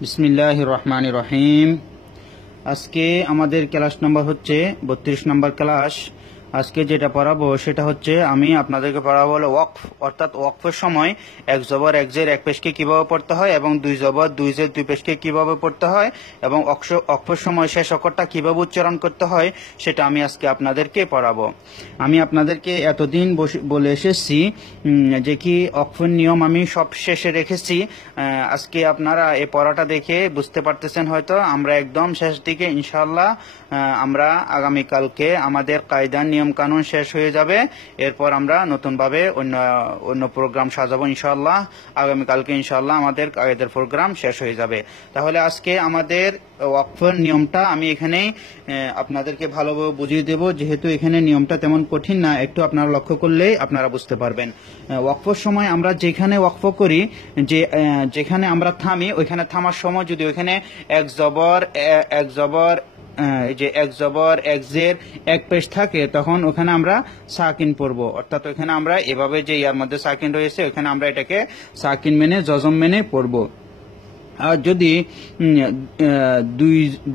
বিসমিল্লাহির রহমানির রহিম। আজকে আমাদের ক্লাস নাম্বার হচ্ছে 32 নম্বর ক্লাস। আজকে যেটা পড়াবো সেটা হচ্ছে আমি আপনাদেরকে পড়াবো হলো ওয়াকফ, অর্থাৎ ওয়াকফের সময় এক জবর এক জের এক পেশকে কিভাবে পড়তে হয় এবং দুই জবর দুই জের দুই পেশকে কিভাবে পড়তে হয় এবং ওয়াকফের সময় শেষ অক্ষরটা কিভাবে উচ্চারণ করতে হয় সেটা আমি আজকে আপনাদেরকে পড়াবো। আমি আপনাদেরকে এতদিন বলে এসেছি যে কি ওয়াকফের নিয়ম আমি সব শেষে রেখেছি। আজকে আপনারা এই পড়াটা দেখে বুঝতে পারতেছেন হয়তো আমরা একদম শেষ দিকে ইনশাআল্লাহ। আমরা আগামীকালকে আমাদের কায়দার নিয়ম কানুন শেষ হয়ে যাবে, এরপর আমরা নতুনভাবে অন্য প্রোগ্রাম সাজাবো ইনশাআল্লাহ। আগামীকালকে ইনশাআল্লাহ আমাদের কায়দার প্রোগ্রাম শেষ হয়ে যাবে। তাহলে আজকে আমাদের ওয়াকফের নিয়মটা আমি এখানেই আপনাদেরকে ভালোভাবে বুঝিয়ে দেব, যেহেতু এখানে নিয়মটা তেমন কঠিন না, একটু আপনারা লক্ষ্য করলেই আপনারা বুঝতে পারবেন। ওয়াকফের সময় আমরা যেখানে ওয়াকফ করি, যেখানে আমরা থামি, ওইখানে থামার সময় যদি ওইখানে এক জবর এক জবর এক জের এক পেশ থাকে, তখন ওখানে আমরা সাকিন পড়ব, অর্থাৎ ওখানে আমরা এভাবে যে ইয়ার মধ্যে সাকিন রয়েছে ওখানে আমরা এটাকে সাকিন মেনে জজম মেনে পড়ব। আর যদি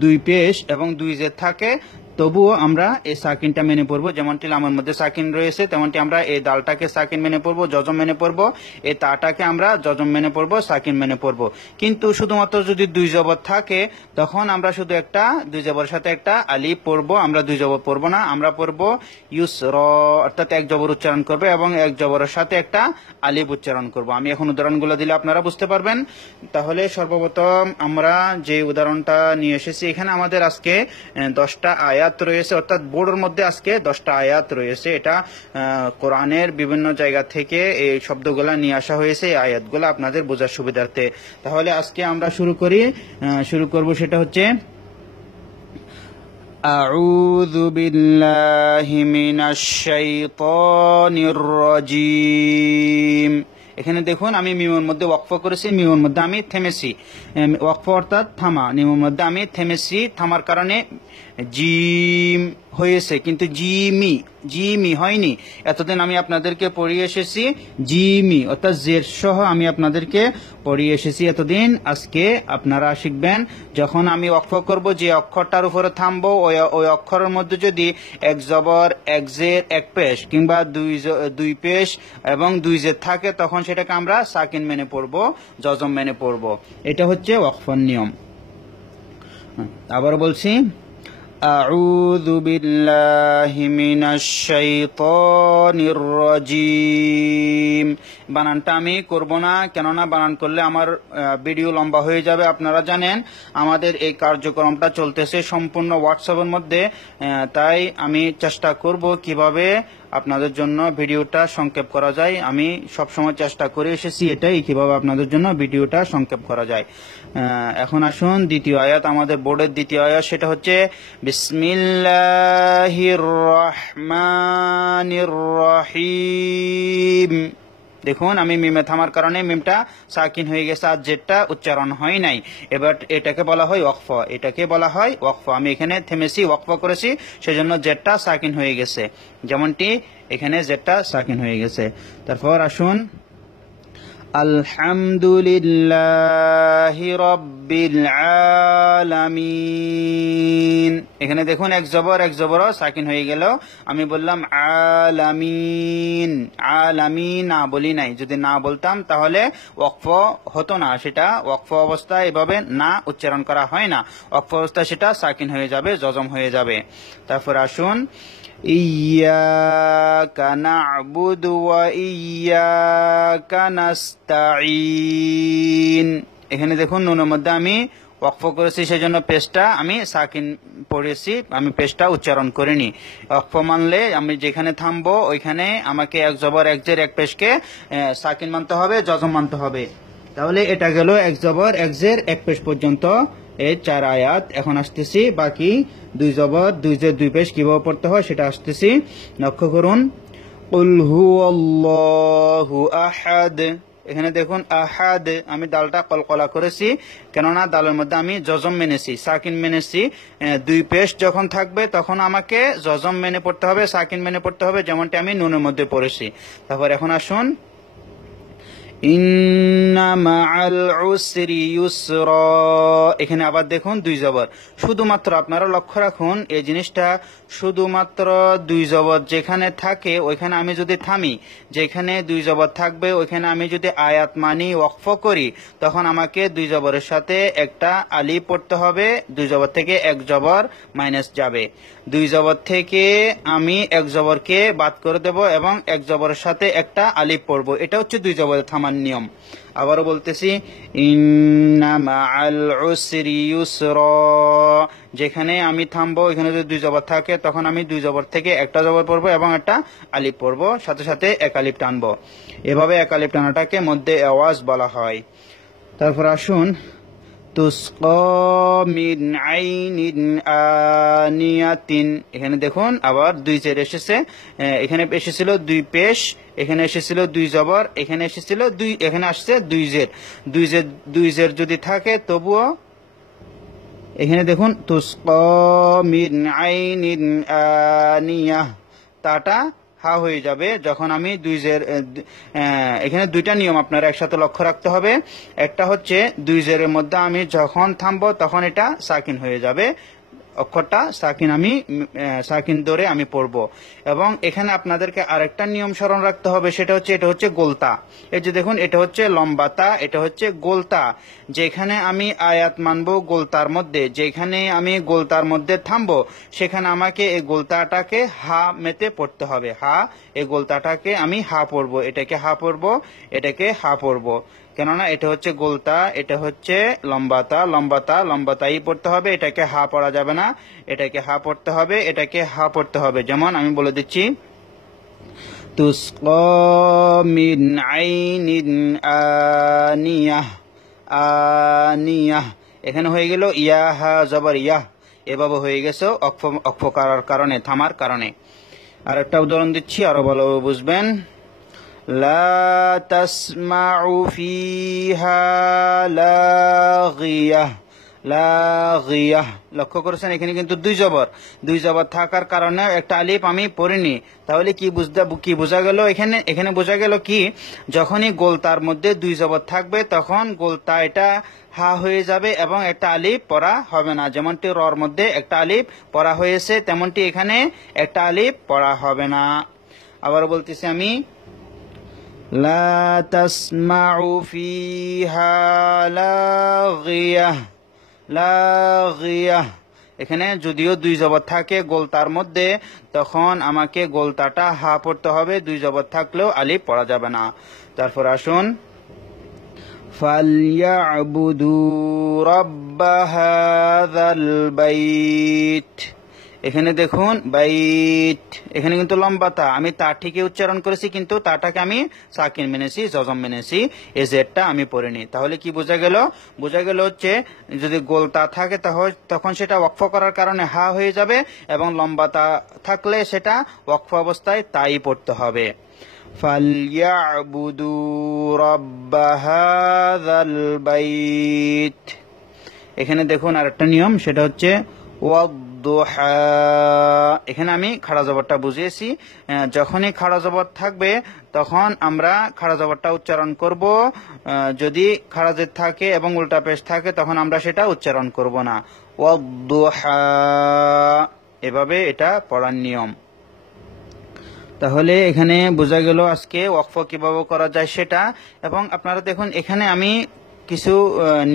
দুই পেশ এবং দুই জের থাকে তবুও আমরা এই সাকিনটা মেনে পড়বো। যেমনটি লামের মধ্যে সাকিন রয়েছে তেমনটি আমরা এই দালটাকে সাকিন মেনে পড়বো, জজম মেনে পড়বো। এই তাটাকে আমরা জজম মেনে পড়বো, সাকিন মেনে পড়বো। কিন্তু শুধুমাত্র যদি দুই জবর থাকে তখন আমরা শুধু একটা দুই জবরের সাথে একটা আলিফ পড়বো, আমরা দুই জবর পড়বো না, আমরা পড়বো ইউসর, অর্থাৎ এক জবর উচ্চারণ করবো এবং এক জবরের সাথে একটা আলিফ উচ্চারণ করবো। আমি এখন উদাহরণগুলো দিলে আপনারা বুঝতে পারবেন। তাহলে সর্বপ্রথম আমরা যে উদাহরণটা নিয়ে এসেছি, এখানে আমাদের আজকে 10টা আয়াত রয়েছে, অর্থাৎ বোর্ডের মধ্যে আজকে 10টা আয়াত রয়েছে। এটা কোরআনের বিভিন্ন জায়গা থেকে এই শব্দগুলা নিয়ে আসা হয়েছে, এই আয়াতগুলো আপনাদের বোঝার সুবিধার্থে। তাহলে আজকে আমরা শুরু করব, সেটা হচ্ছে আউযু বিল্লাহি মিনাশ শাইতানির রাজিম। এখানে দেখুন আমি মিমের মধ্যে ওয়াকফ করেছি, মিমের মধ্যে আমি থেমেছি। ওয়াকফ অর্থাৎ থামা, মিমের মধ্যে আমি থেমেছি, থামার কারণে জিম হয়েছে, কিন্তু জিমি হয়নি। এতদিন আমি আপনাদেরকে পড়িয়ে এসেছি জিমি, অর্থাৎ জের সহ আমি আপনাদেরকে পড়িয়ে এসেছি এতদিন। আজকে আপনারা শিখবেন যখন আমি ওয়াকফ করব যে অক্ষরটার উপরে থামবো, ওই অক্ষরের মধ্যে যদি এক জবর এক জের এক পেশ কিংবা দুই পেশ এবং দুই জের থাকে, তখন সেটাকে আমরা সাকিন মেনে পড়বো, জজম মেনে পড়বো। এটা হচ্ছে ওয়াকফের নিয়ম। আবার বলছি, আউযু বিল্লাহি মিনাশ শাইতানির রাজিম। বানানটা আমি করব না, কেননা বানান করলে আমার ভিডিও লম্বা হয়ে যাবে। আপনারা জানেন আমাদের এই কার্যক্রমটা চলতেছে সম্পূর্ণ হোয়াটসঅ্যাপের মধ্যে, তাই আমি চেষ্টা করব কিভাবে আপনাদের জন্য ভিডিওটা সংক্ষেপ করা যায়। আমি সবসময় চেষ্টা করে এসেছি এটাই, কিভাবে আপনাদের জন্য ভিডিওটা সংক্ষেপ করা যায়। এখন আসুন দ্বিতীয় আয়াত, আমাদের বোর্ডের দ্বিতীয় আয়াত, সেটা হচ্ছে বিসমিল্লাহির রহমানির রহিম। দেখুন আমি মিমে থামার কারণে মিমটা সাকিন হয়ে গেছে, আর জেরটা উচ্চারণ হয় নাই। এবার এটাকে বলা হয় ওয়াকফ, এটাকে বলা হয় ওয়াকফ। আমি এখানে থেমেছি, ওয়াকফ করেছি, সেজন্য জেরটা সাকিন হয়ে গেছে, যেমনটি এখানে জেরটা সাকিন হয়ে গেছে। তারপর আসুন আলহামদুলিল্লাহি রাব্বিল আলামিন। এখানে দেখুন এক জবর সাকিন হয়ে গেল। আমি বললাম আলামিন, আলামিন না বলি নাই। যদি না বলতাম তাহলে ওয়াকফ হতো না, সেটা ওয়াকফ অবস্থায় এভাবে না উচ্চারণ করা হয় না। ওয়াকফ অবস্থায় সেটা সাকিন হয়ে যাবে, জজম হয়ে যাবে। তারপর আসুন ইয়্যাকা না'বুদু ওয়া ইয়্যাকা নাস্তাঈন। এখানে দেখুন নুনের মধ্যে আমি ওয়াকফ করেছি, সেজন্য পেশটা আমি সাকিন পড়েছি, আমি পেশটা উচ্চারণ করিনি। ওয়াকফ মানলে আমি যেখানে থামবো ওইখানে আমাকে এক জবর এক জের এক পেশকে সাকিন মানতে হবে, জজম মানতে হবে। তাহলে এটা গেল এক জবর এক জের এক পেশ পর্যন্ত এই 4 আয়াত। এখন আসতেছি বাকি দুই জবর দুই জের দুই পেশ কিভাবে পড়তে হয় সেটা আসতেছি। লক্ষ্য করুন, কুল হুয়াল্লাহু আহাদ। এখানে দেখুন আহাদ, আমি দালটা কলকলা করেছি, কেননা দালের মধ্যে আমি জজম মেনেছি, সাকিন মেনেছি। দুই পেশ যখন থাকবে তখন আমাকে জজম মেনে পড়তে হবে, সাকিন মেনে পড়তে হবে, যেমনটি আমি নুনের মধ্যে পড়েছি। তারপর এখন আসুন ইন্না মাআল উসরি ইউসরা। এখানে আবার দেখুন দুই জবর। শুধুমাত্র আপনারা লক্ষ্য রাখুন এই জিনিসটা, শুধুমাত্র দুই জবর যেখানে থাকে ওইখানে আমি যদি থামি, যেখানে দুই জবর থাকবে ওইখানে আমি যদি আয়াত মানি ওয়াকফ করি, তখন আমাকে দুই জবরের সাথে একটা আলিফ পড়তে হবে। দুই জবর থেকে এক জবর মাইনাস যাবে। দুই জবর থেকে আমি এক জবরকে বাদ করে দেব এবং এক জবরের সাথে একটা আলিফ পড়ব। এটা হচ্ছে দুই জবরের থামার নিয়ম। আবারও বলতেছি, ইন্না মাআল উসরি ইউসরা। যেখানে আমি থামবো এখানে যদি দুই জবর থাকে তখন আমি দুই জবর থেকে একটা জবর পড়বো এবং একটা আলিফ পড়বো, সাথে সাথে এক আলিফ টানবো। এভাবে এক আলিফ টানাটাকে মধ্যে আওয়াজ বলা হয়। তারপর আসুন, তুসকা মিন আইনিন আনিয়াতিন। এখানে দেখুন আবার দুই জের এসেছে। এখানে এসেছিল দুই পেশ, এখানে এসেছিল দুই জবর, এখানে এসেছিল দুই, এখানে আসছে দুই জের। দুই জের যদি থাকে তবুও এখানে দেখুন তুসকা মিন আইনিন আনিয়াহ, তাটা হা হয়ে যাবে যখন আমি দুই জের। এখানে দুইটা নিয়ম আপনারা একসাথে লক্ষ্য রাখতে হবে। একটা হচ্ছে দুই জেরের মধ্যে আমি যখন থামবো তখন এটা সাকিন হয়ে যাবে, অক্ষরটা সাকিন, আমি সাকিন ধরে আমি পড়ব। এবং এখানে আপনাদেরকে আরেকটা নিয়ম স্মরণ রাখতে হবে, সেটা হচ্ছে এটা হচ্ছে গোলতা। এই যে দেখুন এটা হচ্ছে লম্বাতা, এটা হচ্ছে গোলতা। যেখানে আমি আয়াত মানবো গোলতার মধ্যে, যেখানে আমি গোলতার মধ্যে থামবো সেখানে আমাকে এই গোলতাটাকে হা মেতে পড়তে হবে। হা, এই গোলতাটাকে আমি হা পড়বো, এটাকে হা পড়বো, এটাকে হা পড়বো। কেননা এটা হচ্ছে গোলতা, এটা হচ্ছে লম্বাতা, লম্বাতা লম্বাতাই পড়তে হবে, এটাকে হা পড়া যাবে না, এটাকে হা পড়তে হবে, এটাকে হা পড়তে হবে। যেমন আমি বলে দিচ্ছি, তুসকা মিন আইনিন আনিয়াহ, আনিয়াহ। এখানে হয়ে গেল ইয়া হা জবর ইয়াহ, এভাবে হয়ে গেছে অক্ষ করার কারণে, থামার কারণে। আর একটা উদাহরণ দিচ্ছি আরো ভালোভাবে বুঝবেন। লা তাসমাউ ফিহা লাগিয়াহ, লাগিয়াহ। লক্ষ্য করেছেন এখানে কিন্তু দুই জবর, দুই জবর থাকার কারণে একটা আলিফ আমি পড়িনি। তাহলে কি বোঝা গেল এখানে? এখানে বোঝা গেল কি, যখনই গোলতার মধ্যে দুই জবর থাকবে তখন গোলতা এটা হা হয়ে যাবে এবং একটা আলিফ পড়া হবে না। যেমনটি রর মধ্যে একটা আলিফ পড়া হয়েছে তেমনটি এখানে একটা আলিফ পড়া হবে না। আবার বলতেছি আমি, লা তাসমাউ ফিহা লাগিয়াহ, লাগিয়াহ। এখানে যদিও দুই জবর থাকে গোলতার মধ্যে তখন আমাকে গোলতাটা হা পড়তে হবে, দুই জবর থাকলেও আলিফ পড়া যাবে না। তারপর আসুন, ফালইয়াবুদু রাব্ব হাযাল বাইত। এখানে দেখুন বাইত, এখানে কিন্তু লম্বাতা, আমি তা ঠিকই উচ্চারণ করেছি কিন্তু তাটাকে আমি সাকিন মেনেছি, জজম মেনেছি, এই জেরটা আমি পড়িনি। তাহলে কি বোঝা গেল? বোঝা গেল হচ্ছে যদি গোলতা থাকে তখন সেটা ওয়াকফ করার কারণে হা হয়ে যাবে এবং লম্বাতা থাকলে সেটা ওয়াকফ অবস্থায় তাই পড়তে হবে। ফালইয়াবুদু রাব্ব হাযাল বাইত। এখানে দেখুন আরেকটা নিয়ম, সেটা হচ্ছে ওয়াদ-দুহা। এখানে আমি খাড়া জবরটা বুঝিয়েছি। যখনই খাড়া জবর থাকবে তখন আমরা খাড়া জবরটা উচ্চারণ করব। যদি খাড়া জের থাকে এবং উল্টা পেশ থাকে তখন আমরা সেটা উচ্চারণ করব না। ওয়াদ-দুহা, এভাবে এটা পড়ার নিয়ম। তাহলে এখানে বোঝা গেল আজকে ওয়াকফ কিভাবে করা যায় সেটা। এবং আপনারা দেখুন এখানে আমি কিছু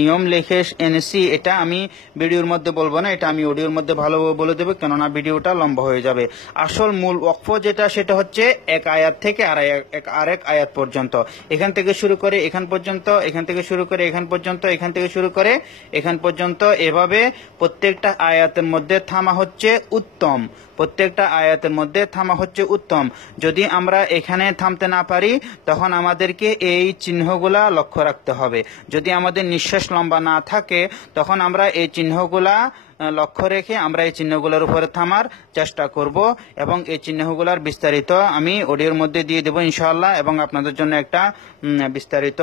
নিয়ম লিখে এনেছি, এটা আমি ভিডিওর মধ্যে বলবো না, এটা আমি অডিওর মধ্যে ভালোভাবে বলে দেবো, কেননা ভিডিওটা লম্বা হয়ে যাবে। আসল মূল ওয়াকফ যেটা সেটা হচ্ছে এক আয়াত থেকে আরেক আয়াত পর্যন্ত, এখান থেকে শুরু করে এখান পর্যন্ত, এখান থেকে শুরু করে এখান পর্যন্ত, এখান থেকে শুরু করে এখান পর্যন্ত, এভাবে প্রত্যেকটা আয়াতের মধ্যে থামা হচ্ছে উত্তম, প্রত্যেকটা আয়াতের মধ্যে থামা হচ্ছে উত্তম। যদি আমরা এখানে থামতে না পারি তখন আমাদেরকে এই চিহ্নগুলা লক্ষ্য রাখতে হবে। যদি আমাদের নিঃশ্বাস লম্বা না থাকে তখন আমরা এই চিহ্নগুলা লক্ষ্য রেখে আমরা এই চিহ্নগুলোর উপরে থামার চেষ্টা করব। এবং এই চিহ্নগুলার বিস্তারিত আমি অডিওর মধ্যে দিয়ে দেবো ইনশাআল্লাহ, এবং আপনাদের জন্য একটা বিস্তারিত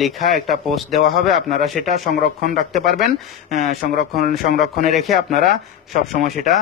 লেখা একটা পোস্ট দেওয়া হবে, আপনারা সেটা সংরক্ষণ রাখতে পারবেন। সংরক্ষণে রেখে আপনারা সবসময় সেটা